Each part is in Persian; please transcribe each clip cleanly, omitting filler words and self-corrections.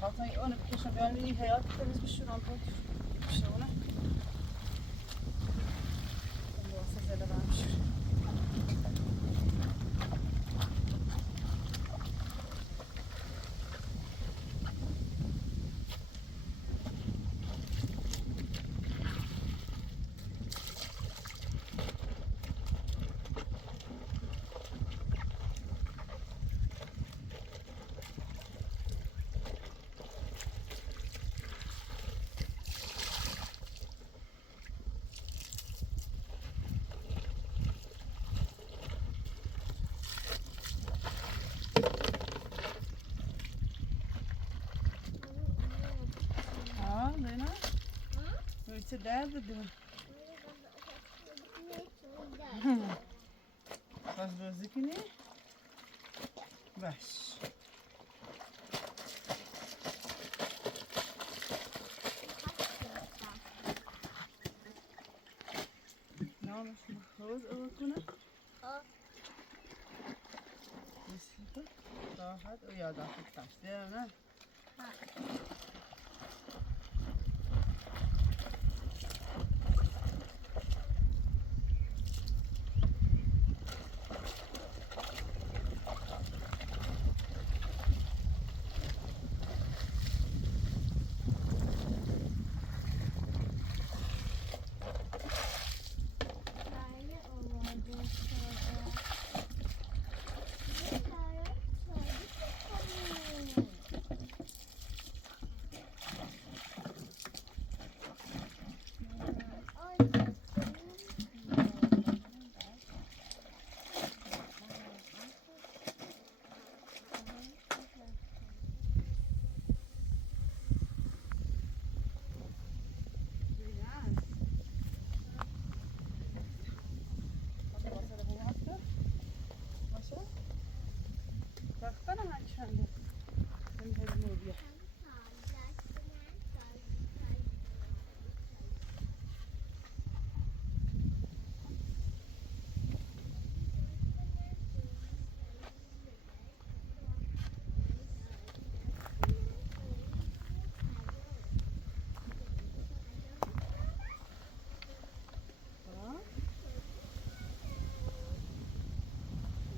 خاطر انا بكشف يعني هيات تلبس بالشراب شلونه الوصفه زي ما بمشي Där du. Faz bozukini. Baş. Ne olmuş bu? Havuz avukuna? Ha. Nasıl? Rahat uyadan tutmuş değil mi? Ha.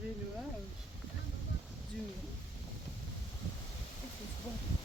Really well. June. This is what.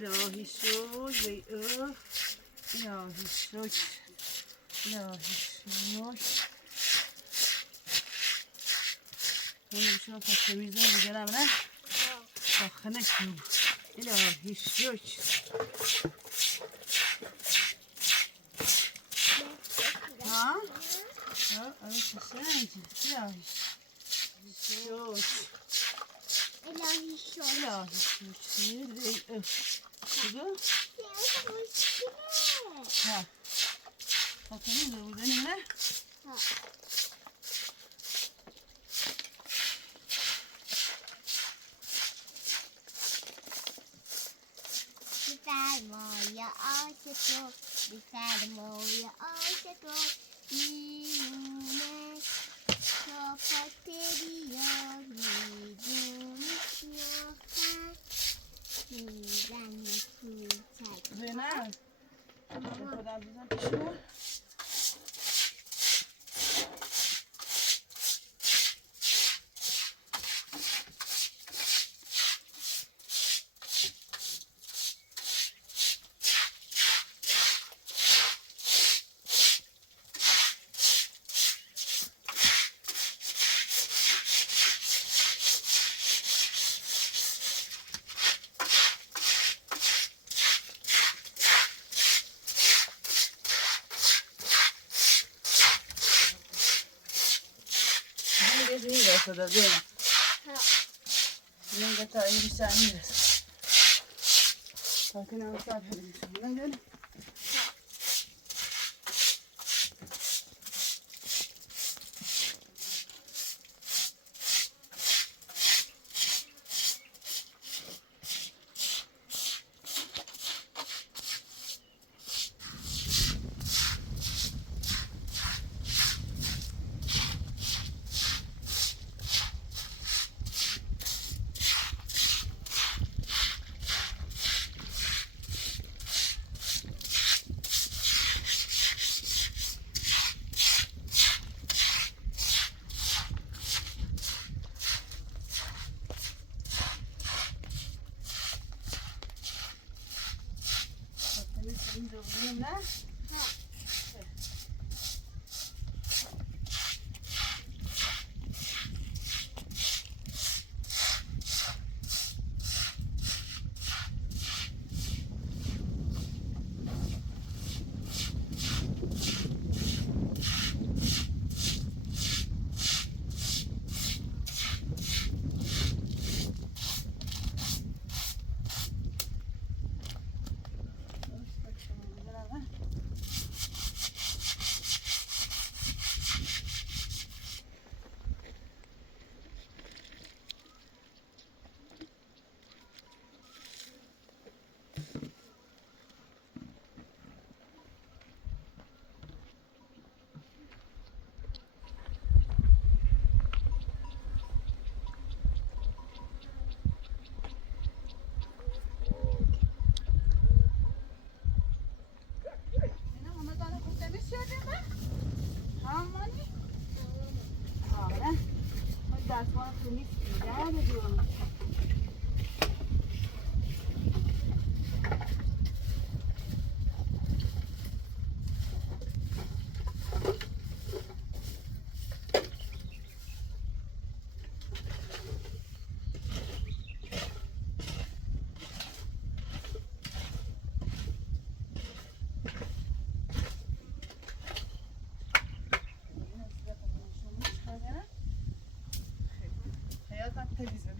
İlahi şoş ve ilahi şoş ilahi şoş bunu şuna temizleyin güzel amına bakına şunu ilahi şoş ha ha evet sen ilahi şoş İlahi şoş ilahi şoş Şurada. Ha. Bakalım da burada ne? Ha. Biber moya ağaçı biber moya ağaçı yine kapatıyor yiyeceğim Zeynep. Ne kadar güzel pişiyor. جایی میرسه در زینه اینگه تا این بیشتر میرسه تا که نمستر همیشه نگه نه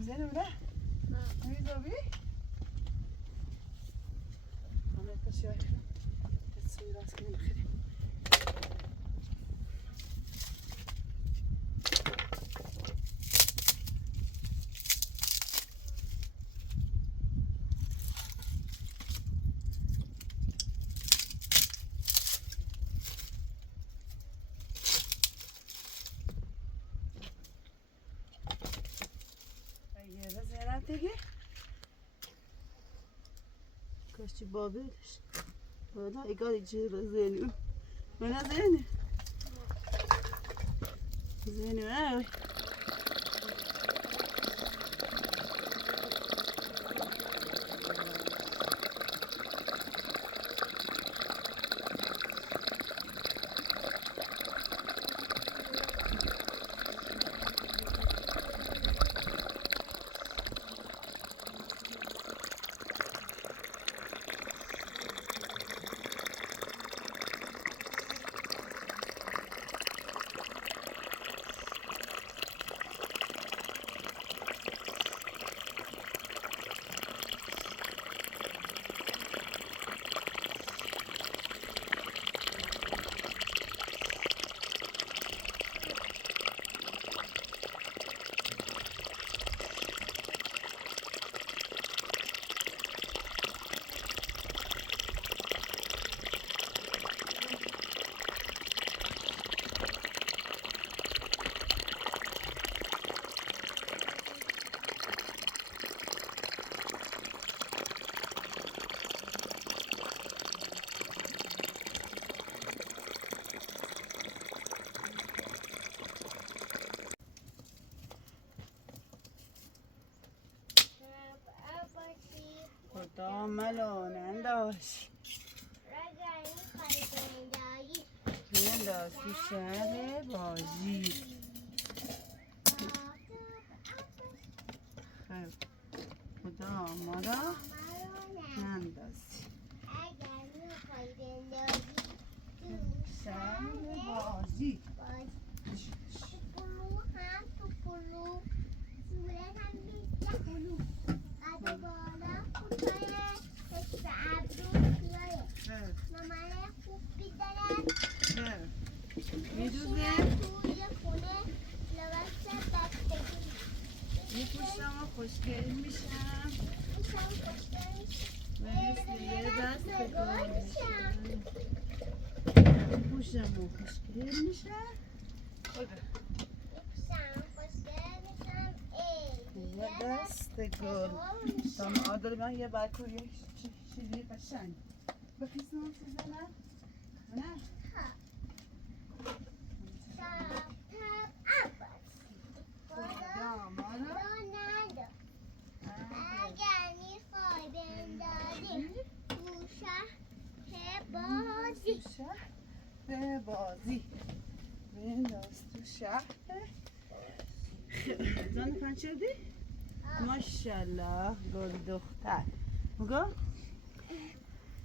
Güzel öyle. Temiz abi. Ahmet taşıyor. Tesiri rastgele bakayım. دیگه کاشی بابلش حالا ایگاری چرا زنیم من زنی زنی اوی خدا ملاننداش ننداز تو شهر بازی خب خدا ما را ننداز شهر بازی میدوزه توی خونه لباس بستگی میپوشم و خوشگل میشم میشم خوشگل میشم مثل یه دست گل میشم میپوشم و خوشگل میشم میشم خوشگل میشم یه دست گل شما آدل من یه برکو یه چیزی قشنگ بخیزم سیزنم نه خدا ما رو اگر میخوای بندازی تو شهر بازی شهر بازی بنداز تو شهر زن پنچردی؟ ماشالله گل دختر بگو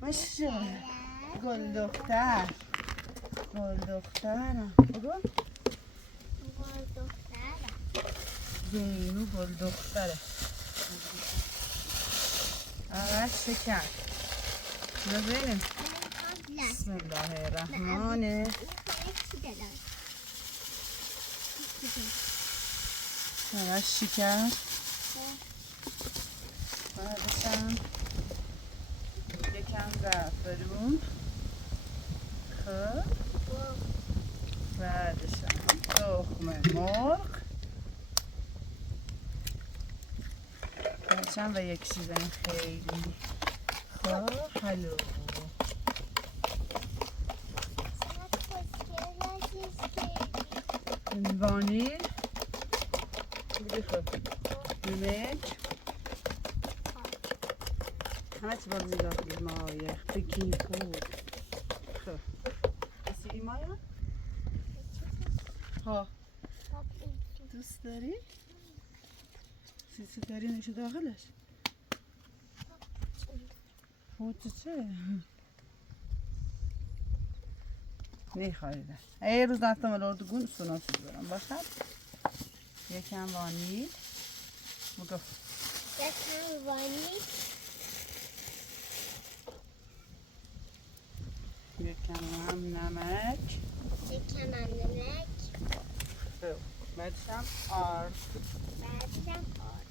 ماشالله گل دختر گل دخترم بگو گل دخترم زینو گل دختره اول شکر ببینیم بسم الله الرحمن اول شکر بعدشم یکم زعفرون خب بعدشم تخم مرغ بعدشم و یک چیز خیلی خب حلو وانیل بودی خب ملک همه چی باید میداخل مایه بکینگ پود خب بسیاری مایه ها دوست داری؟ چیزی داری نشو داخلش پود چه؟ میخوایده ای روز نفتم الاردگون سوناسی برم باشد یکم وانیل بگو یکم وانیل یکم هم نمک یکم نمک خب بعدشم آرد بعدشم آرد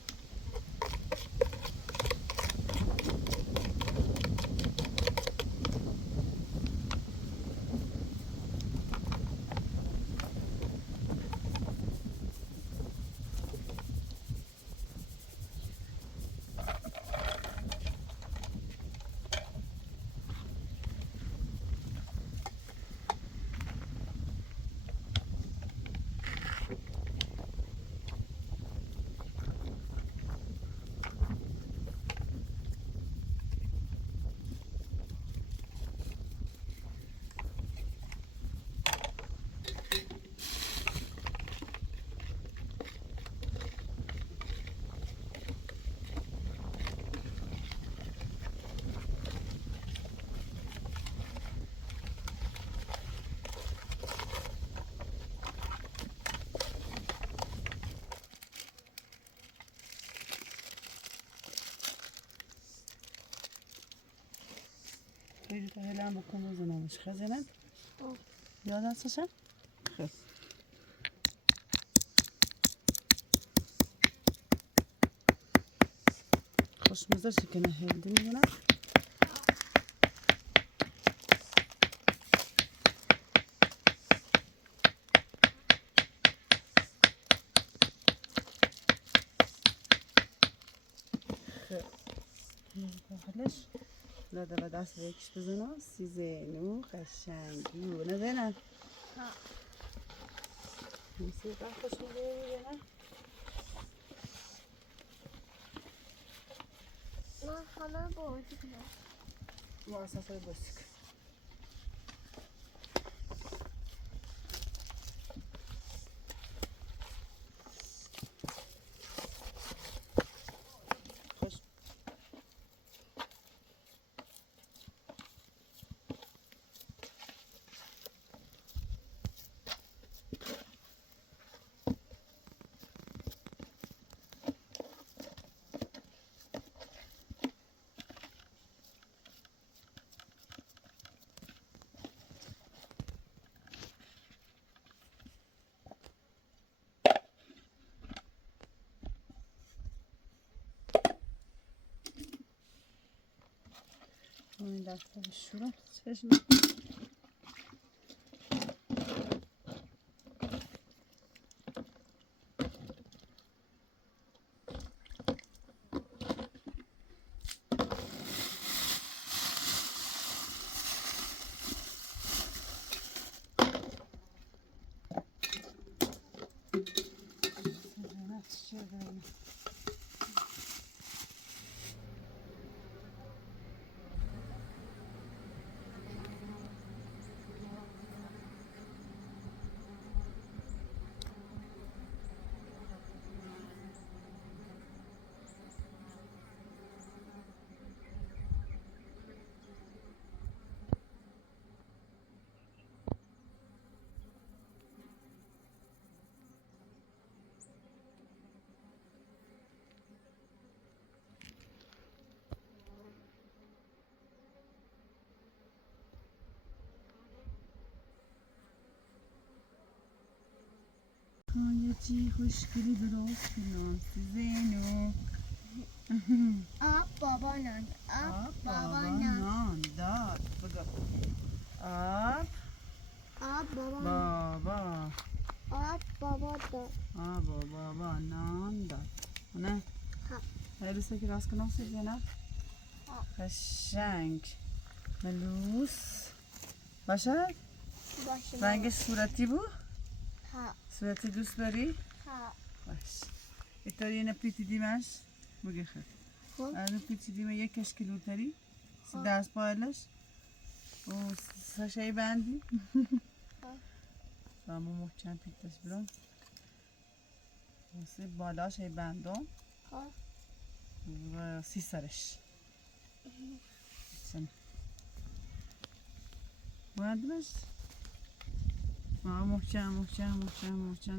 خیلی تا هلم بکن بزنمش خزنم یاد هستشم؟ خب خوشمزه شکنه هلدی میدونم داخلش لاده و دست به یکش بزنم سیزنو قشنگی نه زنم موسیقی خوش میده نه من همه بردی کنم مؤسسه بسک خوش این دفتر شروع چشم یه چی خوشگلی درست کنم زینو آب بابا نان. آب بابا نان. نان داد بگو آب آب بابا نان. بابا آب بابا داد. آب بابا نان داد نه دوست که راست کنم زینب قشنگ ملوس باشه باشه رنگ صورتی بود ها صورتی دوست داری؟ ها باش اینطوری اینه پیچیدیمش بگی خیر خب اینو پیچیدیمه یکش کلوتری دست پایلش و سشهی بندی و همون محکم پیتش برون و بالاش هی بندم ها و سی سرش بندمش و محکم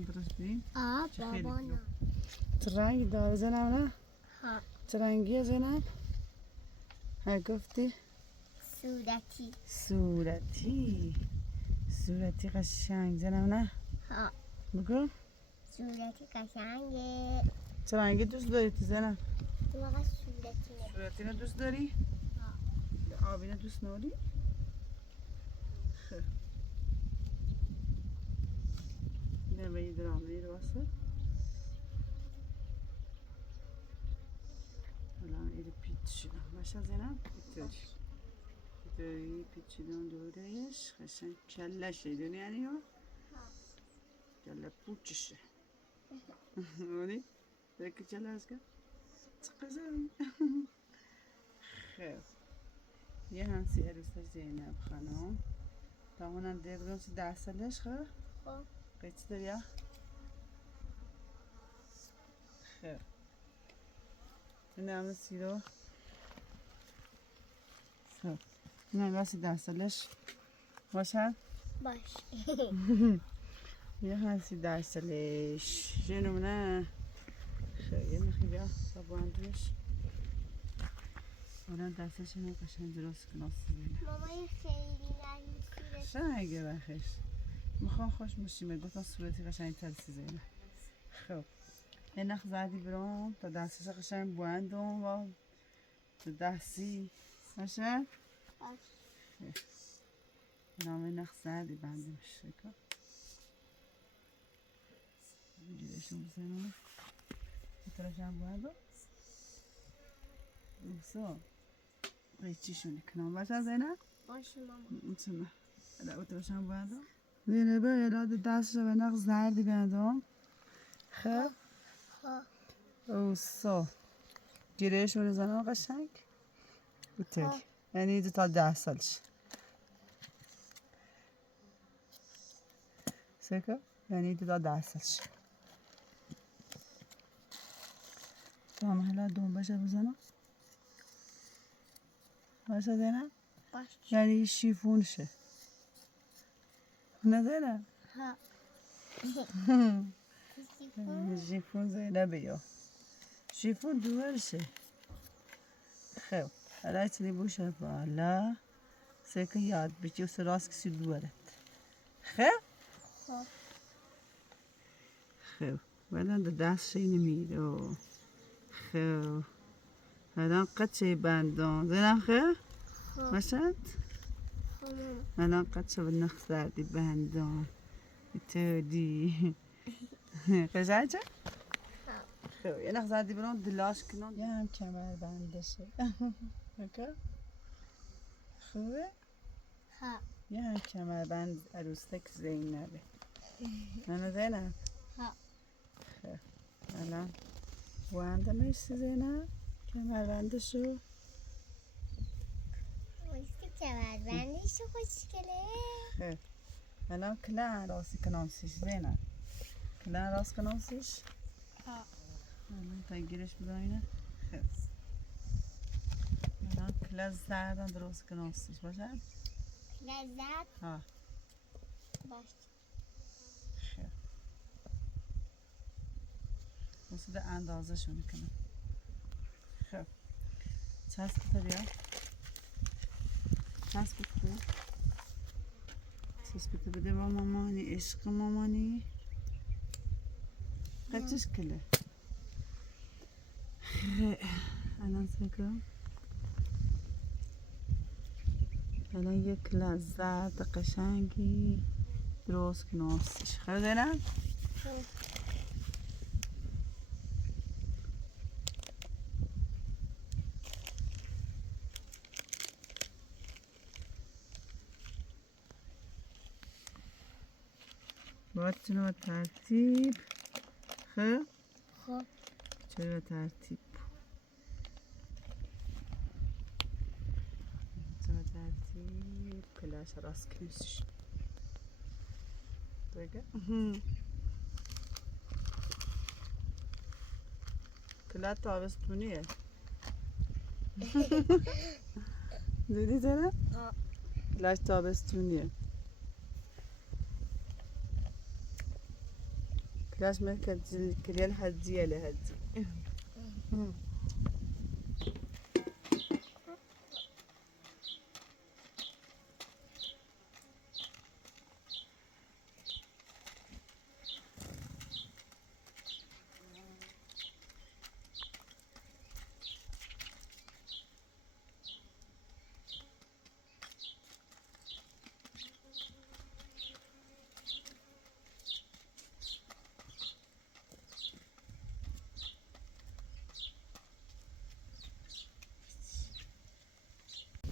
درست بریم آب چه خیلی بابا خوب. نان. رنگ داره زنم نه؟ ها چه رنگیه زنم؟ ها گفتی؟ صورتی قشنگ زنم نه؟ ها بگو صورتی قشنگه. چه رنگی دوست داری تو زنم؟ واقعا صورتی نمی- صورتی رو دوست داری؟ ها آبی رو دوست نداری؟ خب نه به این درامه رو واسه الان ایره پیچ شدم باشه زنم؟ اینطوری پیچیدم دورش قشنگ کلشه دونی یعنی ها؟ کله پوچشه اونی؟ دیگه کله هست که؟ قشنگ خب یه همسی عروس زینب خانم تا هونم دیگه بگم 10 سالش خب؟ خب قیچی داری یا؟ خب این همه سیرو خب این هم راست 10 سالش باشه؟ باش یه همسی 10 سالش جنوم نه خیلی میخوایی بیا تا باندش الان دستش اینو قشنگ درست کنم مامان خیلی نرمی صورتی. قشنگه بخش میخوام خوش مشیمه گفتم صورتی قشنگ ترسی زینه خب یه نخ زدی برام تا دستش قشنگ بندم و تا دستی باشه باش نامه نخ زدی بندمش کن گیرشون بزنم بطرشم بندم اوسا قیچیشونی کنم باشه زینه باش مامان میتونه ادا بطرشم بندم زینه به یاد دستش به نخ زدی بندم خب ها اوسا گیرشون بزنم قشنگ بطری ها یعنی 2 تا 10 سالش سکه یعنی 2 تا 10 سالش تو هم حالا دنبش بزنم باشه زینم باش یعنی شیفون شه نه زینم ها شیفون زینب یا شیفون دور شه خب حالا چلی بوشه بالا سکه یاد بچی و سراس کسی دورت خب خب خب بعدم در دست اینو میره خب الان قد چه بندان زنم خب باشد؟ خب ماما. الان قد شو بالنخ زردی بندان تودی قشنگه؟ خب یه نخ زردی برون دلاش کنون یه هم کمر بندشه اوکی؟ خوبه؟ ها. یه هم کمر بند عروسک زینبه نه زینب؟ ها. خب الان بنده میشی زینب؟ کمر بندشو واسه کمر بندش خوشگله. خب الان کلان راستی کنامسیش زینب کلان راست کنامسیش ها. الان تگیرش بزنینه خب الان کلا زردن درست کنامسیش باشد لذت ها باش. خب واسه اندازه شون کنم خب چسب تو بیا چسب تو چسب تو بده با مامانی عشق مامانی قدش کله خب الان سکم الان یک لذت قشنگی درست کناستش خب زینب باید چنو ترتیب خب خب چرا ترتیب چرا ترتیب کلاش راست کنیسش بگه کلاه تابستونیه دیدی زنم؟ کلاش تابستونیه كلاش مركب كليال هدية لهدي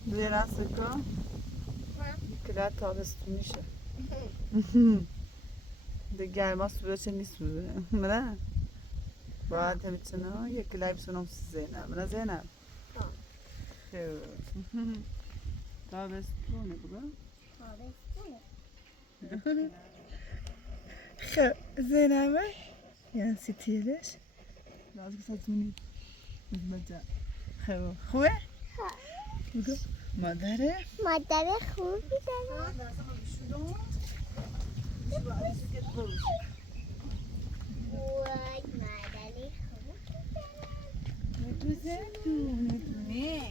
زين سكر كلها تابستونيشه دیگه ما سودا چه نیست سودا مرا باید هم چنا یک کلای بسونم زینب مرا زینب خب تابستونه بگو خب زینبه یعنی سیتیلش لازم ساتونی بجا خب خوبه؟ بگو مادره مادر خوبی دارم. وای مادر خوبی دارم. دوزه نه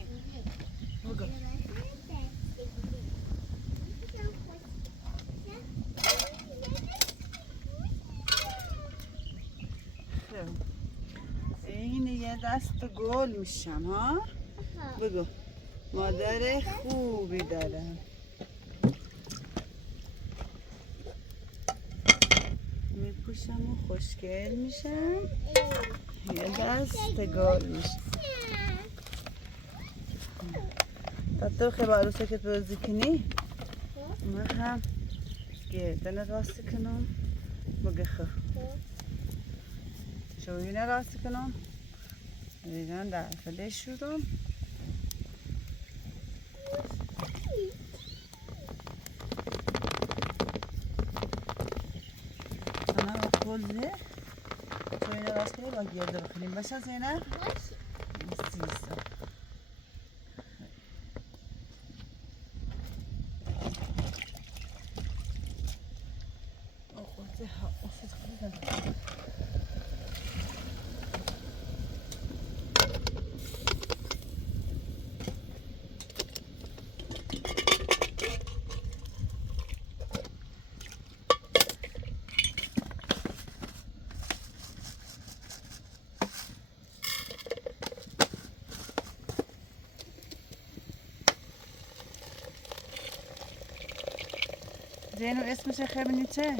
بگو این یه دست گل میشم ها بگو مادر خوبی دارم میپوشم و خوشگل میشم یه دست گل میشم تا خیلی عروسه که بازی کنی من هم گردن راست کنم بگه خب شوینه راست کنم دیگه در فلش شدم انا بقول زي شوینه راست کنی با گرده بخوریم باشه زینب سیسا خورده ها اصلا خورده زين واسمش خمنيتشه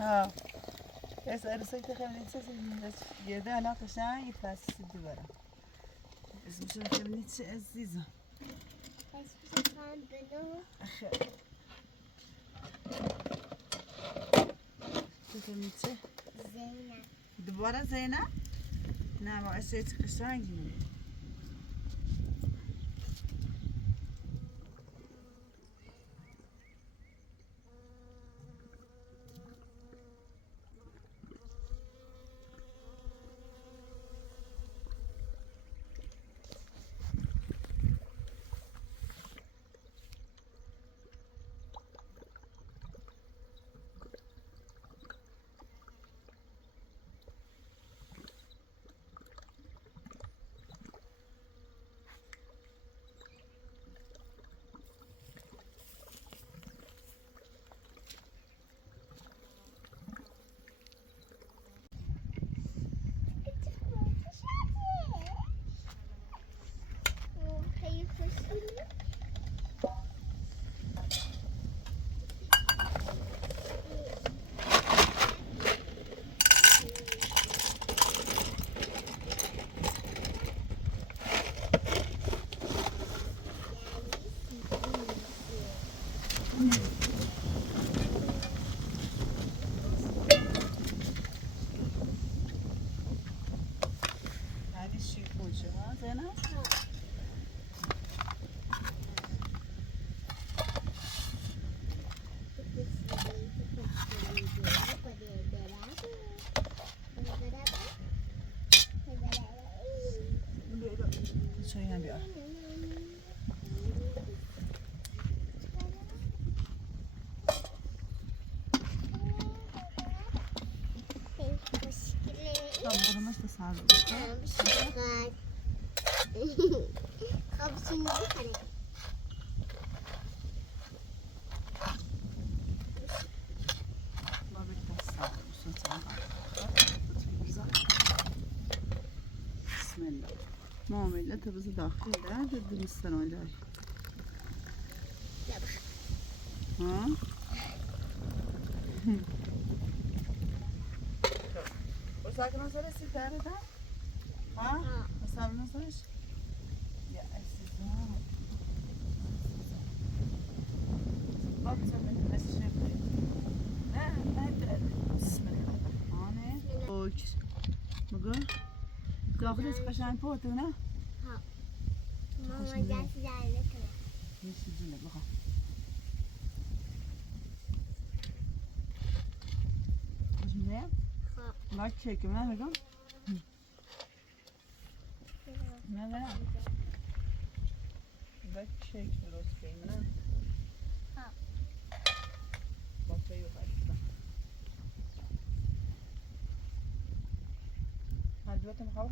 ها بس ارسلت خمنيتشه يدا لا قشاي يفاس الدبره اسمش خمنيتشه عزيزه اسمش خان بنو اخ خمنيتشه زينب دبره زينه نعم عسيت قشاي هذه الشيفون شو ها زينه شو يعني بقى طب مش تصعب ما بتصعب مش تصعب بسم الله مامي لا تبز داخل لا ضد السنة ده ها وساكنة صار الستارة ده ها وصار نصش يا أساسا بطل من الشيء لا لا بسم الله الرحمن الرحيم بقول داخلش قشنگ پوتونه ماما دست در نکنه میشه جونه بخوا جونه خب باید چکم نه بگم نه نه باید چک درست کنیم نه خب با فیو باید هر دوتم خواه